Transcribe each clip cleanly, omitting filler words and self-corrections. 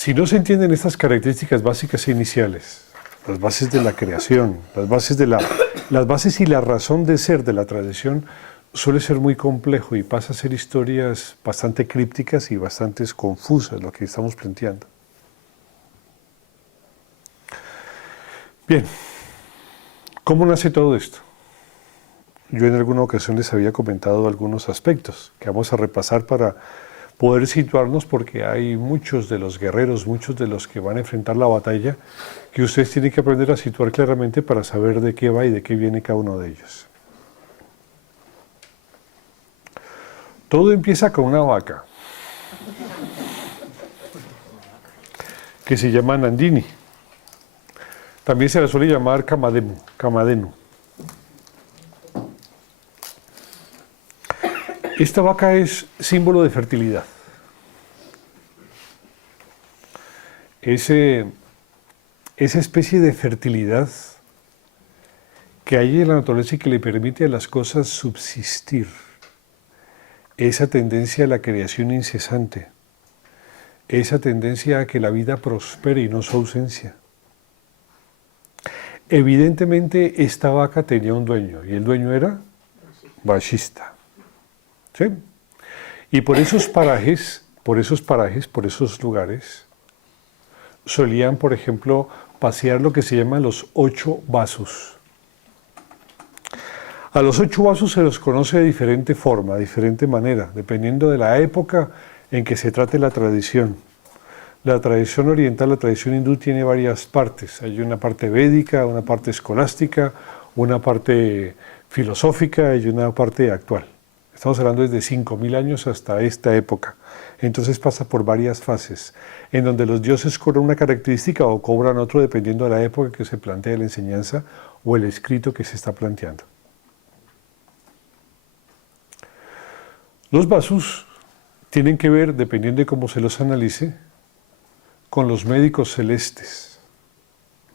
Si no se entienden estas características básicas e iniciales, las bases de la creación, las bases y la razón de ser de la tradición, suele ser muy complejo y pasa a ser historias bastante crípticas y bastante confusas lo que estamos planteando. Bien, ¿cómo nace todo esto? Yo en alguna ocasión les había comentado algunos aspectos que vamos a repasar para poder situarnos, porque hay muchos de los guerreros, muchos de los que van a enfrentar la batalla, que ustedes tienen que aprender a situar claramente para saber de qué va y de qué viene cada uno de ellos. Todo empieza con una vaca que se llama Nandini. También se la suele llamar Kamadhenu. Esta vaca es símbolo de fertilidad. Esa especie de fertilidad que hay en la naturaleza y que le permite a las cosas subsistir. Esa tendencia a la creación incesante. Esa tendencia a que la vida prospere y no su ausencia. Evidentemente esta vaca tenía un dueño y el dueño era Vashista. ¿Sí? Y por esos parajes, por esos lugares, solían, por ejemplo, pasear lo que se llaman los 8 vasus. A los 8 vasus se los conoce de diferente forma, de diferente manera, dependiendo de la época en que se trate la tradición. La tradición oriental, la tradición hindú tiene varias partes. Hay una parte védica, una parte escolástica, una parte filosófica y una parte actual. Estamos hablando desde 5.000 años hasta esta época. Entonces pasa por varias fases, en donde los dioses cobran una característica o cobran otro dependiendo de la época que se plantea la enseñanza o el escrito que se está planteando. Los vasus tienen que ver, dependiendo de cómo se los analice, con los médicos celestes.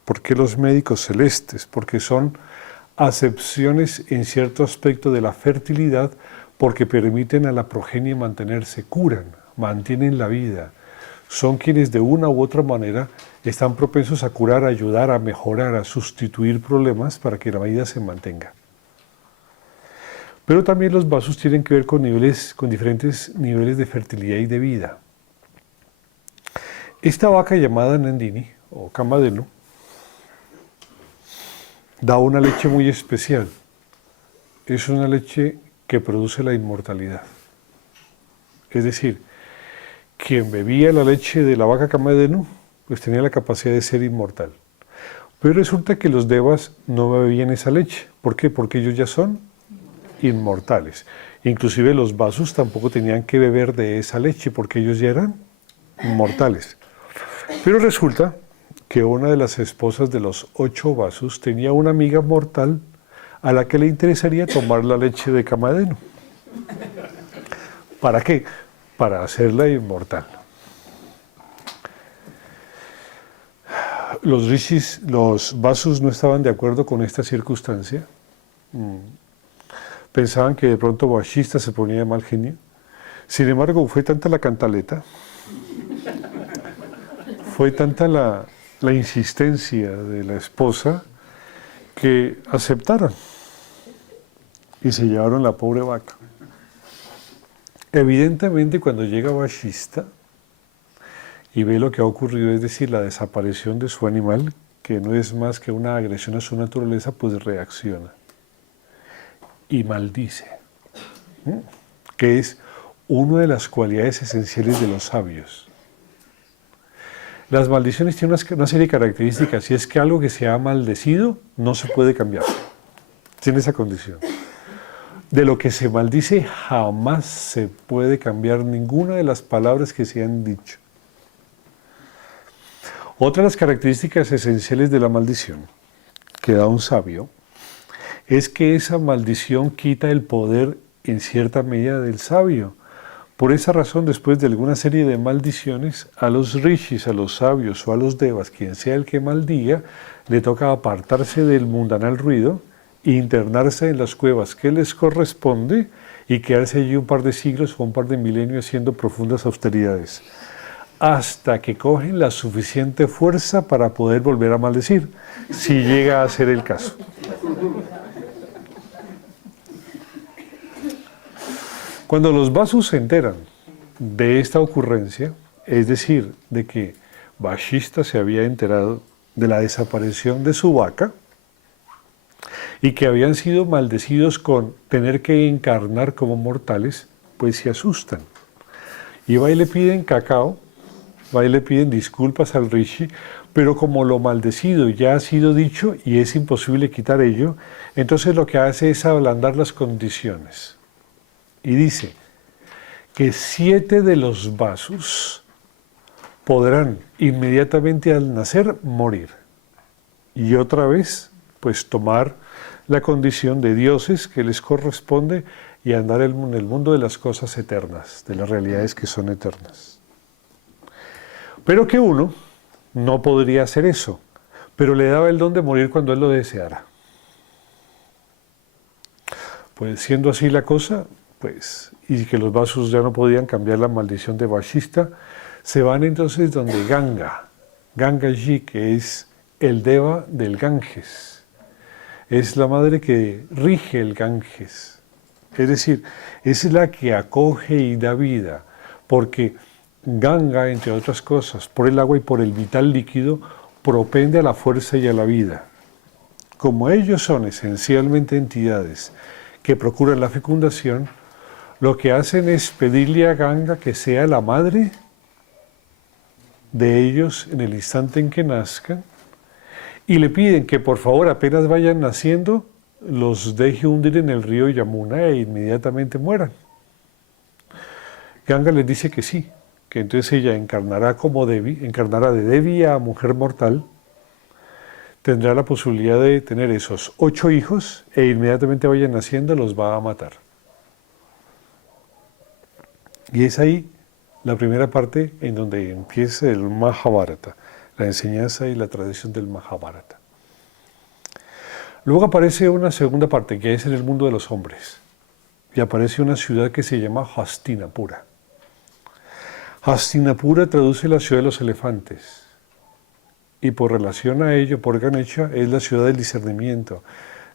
¿Por qué los médicos celestes? Porque son acepciones en cierto aspecto de la fertilidad, porque permiten a la progenie mantenerse, curan, mantienen la vida. Son quienes de una u otra manera están propensos a curar, a ayudar, a mejorar, a sustituir problemas para que la vida se mantenga. Pero también los vasus tienen que ver con diferentes niveles de fertilidad y de vida. Esta vaca llamada Nandini, o Kamadhenu, da una leche muy especial. Es una leche que produce la inmortalidad. Es decir, quien bebía la leche de la vaca Kamadhenu, pues tenía la capacidad de ser inmortal. Pero resulta que los devas no bebían esa leche. ¿Por qué? Porque ellos ya son inmortales. Inclusive los vasus tampoco tenían que beber de esa leche, porque ellos ya eran inmortales. Pero resulta que una de las esposas de los 8 vasus tenía una amiga mortal a la que le interesaría tomar la leche de Kamadhenu. ¿Para qué? Para hacerla inmortal. Los rishis, los vasus no estaban de acuerdo con esta circunstancia. Pensaban que de pronto Vashista se ponía de mal genio. Sin embargo, fue tanta la cantaleta, fue tanta la insistencia de la esposa, que aceptaron y se llevaron la pobre vaca. Evidentemente, cuando llega Vashista y ve lo que ha ocurrido, es decir, la desaparición de su animal, que no es más que una agresión a su naturaleza, pues reacciona y maldice, que es una de las cualidades esenciales de los sabios. Las maldiciones tienen una serie de características, y es que algo que se ha maldecido no se puede cambiar, tiene esa condición. De lo que se maldice jamás se puede cambiar ninguna de las palabras que se han dicho. Otra de las características esenciales de la maldición que da un sabio es que esa maldición quita el poder en cierta medida del sabio. Por esa razón, después de alguna serie de maldiciones, a los rishis, a los sabios o a los devas, quien sea el que maldiga, le toca apartarse del mundanal ruido, internarse en las cuevas que les corresponde y quedarse allí un par de siglos o un par de milenios haciendo profundas austeridades. hasta que cogen la suficiente fuerza para poder volver a maldecir, si llega a ser el caso. Cuando los Vasus se enteran de esta ocurrencia, es decir, de que Vashishta se había enterado de la desaparición de su vaca y que habían sido maldecidos con tener que encarnar como mortales, pues se asustan. Y va y le piden cacao, va y le piden disculpas al Rishi, pero como lo maldecido ya ha sido dicho y es imposible quitar ello, entonces lo que hace es ablandar las condiciones. Y dice que 7 de los Vasus podrán inmediatamente al nacer morir. Y otra vez, pues tomar la condición de dioses que les corresponde y andar en el mundo de las cosas eternas, de las realidades que son eternas. Pero que uno no podría hacer eso, pero le daba el don de morir cuando él lo deseara. Pues siendo así la cosa, pues, y que los Vasus ya no podían cambiar la maldición de Vashishta, se van entonces donde Ganga, Gangaji, que es el Deva del Ganges. Es la madre que rige el Ganges. Es decir, es la que acoge y da vida, porque Ganga, entre otras cosas, por el agua y por el vital líquido, propende a la fuerza y a la vida. Como ellos son esencialmente entidades que procuran la fecundación, lo que hacen es pedirle a Ganga que sea la madre de ellos en el instante en que nazcan, y le piden que por favor apenas vayan naciendo, los deje hundir en el río Yamuna e inmediatamente mueran. Ganga les dice que sí, que entonces ella encarnará como Devi, encarnará de Devi a mujer mortal, tendrá la posibilidad de tener esos 8 hijos e inmediatamente vayan naciendo los va a matar. Y es ahí la primera parte en donde empieza el Mahabharata, la enseñanza y la tradición del Mahabharata. Luego aparece una segunda parte, que es en el mundo de los hombres, y aparece una ciudad que se llama Hastinapura. Hastinapura traduce la ciudad de los elefantes, y por relación a ello, por Ganesha, es la ciudad del discernimiento,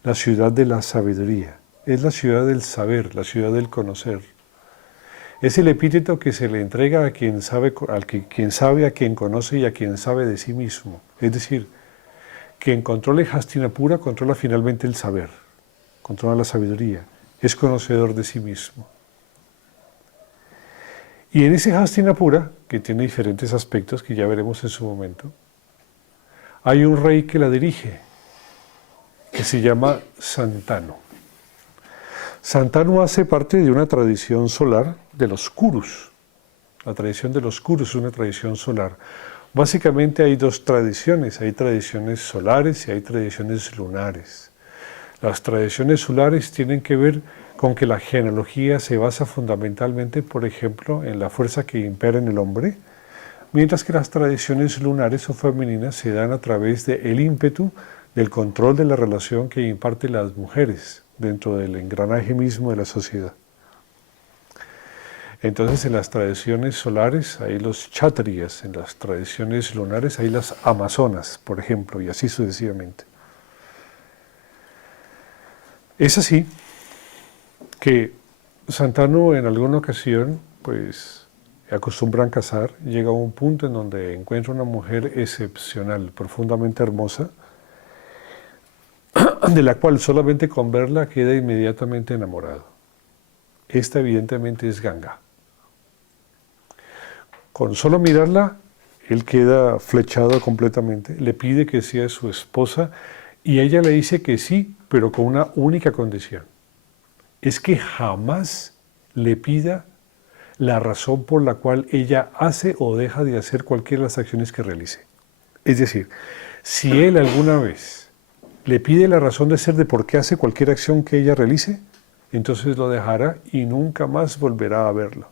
la ciudad de la sabiduría, es la ciudad del saber, la ciudad del conocer. Es el epíteto que se le entrega a quien sabe, a quien conoce y a quien sabe de sí mismo. Es decir, quien controla Hastinapura controla finalmente el saber, controla la sabiduría, es conocedor de sí mismo. Y en ese Hastinapura, que tiene diferentes aspectos que ya veremos en su momento, hay un rey que la dirige, que se llama Santanu. Santanu hace parte de una tradición solar de los Kurus. La tradición de los Kurus es una tradición solar. Básicamente hay 2 tradiciones, hay tradiciones solares y hay tradiciones lunares. Las tradiciones solares tienen que ver con que la genealogía se basa fundamentalmente, por ejemplo, en la fuerza que impera en el hombre, mientras que las tradiciones lunares o femeninas se dan a través del ímpetu del control de la relación que imparten las mujeres dentro del engranaje mismo de la sociedad. Entonces, en las tradiciones solares hay los kshatriyas, en las tradiciones lunares hay las amazonas, por ejemplo, y así sucesivamente. Es así que Santanu en alguna ocasión, pues, acostumbran casar, llega a un punto en donde encuentra una mujer excepcional, profundamente hermosa, de la cual solamente con verla queda inmediatamente enamorado. Esta evidentemente es Ganga. Con solo mirarla, él queda flechado completamente, le pide que sea su esposa y ella le dice que sí, pero con una única condición. Es que jamás le pida la razón por la cual ella hace o deja de hacer cualquiera de las acciones que realice. Es decir, si él alguna vez le pide la razón de ser de por qué hace cualquier acción que ella realice, entonces lo dejará y nunca más volverá a verlo.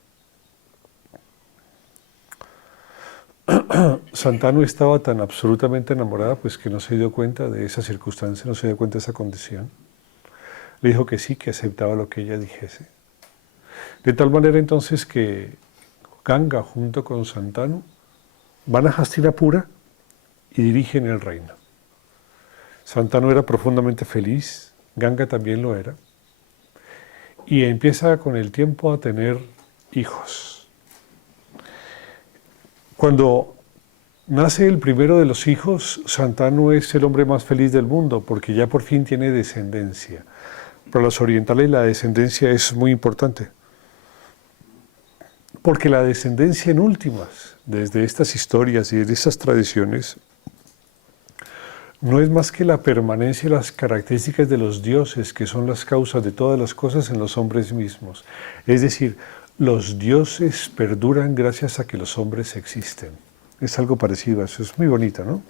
Santanu estaba tan absolutamente enamorada pues que no se dio cuenta de esa circunstancia, no se dio cuenta de esa condición. Le dijo que sí, que aceptaba lo que ella dijese. De tal manera entonces que Ganga junto con Santanu van a Hastinapura y dirigen el reino. Santanu era profundamente feliz, Ganga también lo era, y empieza con el tiempo a tener hijos. Cuando nace el primero de los hijos, Santanu es el hombre más feliz del mundo porque ya por fin tiene descendencia. Para los orientales la descendencia es muy importante, porque la descendencia en últimas, desde estas historias y desde estas tradiciones, no es más que la permanencia de las características de los dioses, que son las causas de todas las cosas en los hombres mismos. Es decir, los dioses perduran gracias a que los hombres existen. Es algo parecido a eso, es muy bonito, ¿no?